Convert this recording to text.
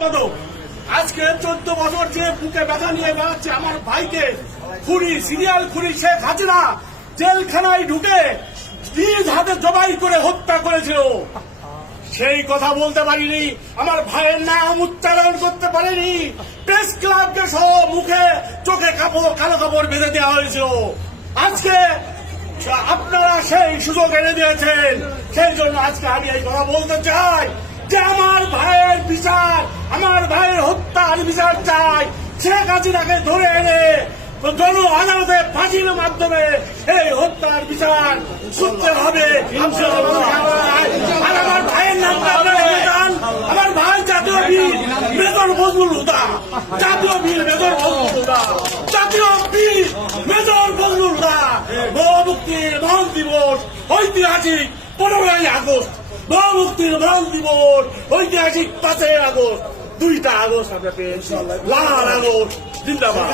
সম্পাদক। আজকে 14 বছর যে বুকে ব্যথা নিয়ে বেড়াচ্ছে আমার ভাইকে খুনি, সিরিয়াল খুনি শেখ হাসিনা জেলখানায় ঢুকে নিজ হাতে জবাই করে হত্যা করেছিল। সেই কথা বলতে পারিনি, আমার ভাইয়ের নাম উচ্চারণ করতে পারিনি। প্রেস ক্লাবকে সহ মুখে চোখে কালো কাপড় বেঁধে দেওয়া হয়েছিল। আজকে আপনারা সেই সুযোগ এনে দিয়েছেন, সেই জন্য আজকে আমি এই কথা বলতে চাই যে আমার ভাইয়ের বিচার, আমার ভাইয়ের হত্যার বিচার চাই। শেখ হাসিনাকে ধরে এনে জন আদালতে ফাঁসির মাধ্যমে এই হত্যার বিচার করতে হবে। আর আমার ভাইয়ের নামটা আপনারা জানান, আমার ভাই জাতীয় বীর মেজর ফজলুল হুদা, জাতীয় বীর মেজর ফজলুল হুদা, জাতীয় বীর মেজর ফজলুল হুদা। মুক্তির মহান দিবস ঐতিহাসিক 15ই আগস্ট, মুক্তির মহান দিবস ঐতিহাসিক 5ই আগস্ট, 2টা আগস্ট আমরা পেয়েছি। লাল আগস্ট জিন্দাবাদ।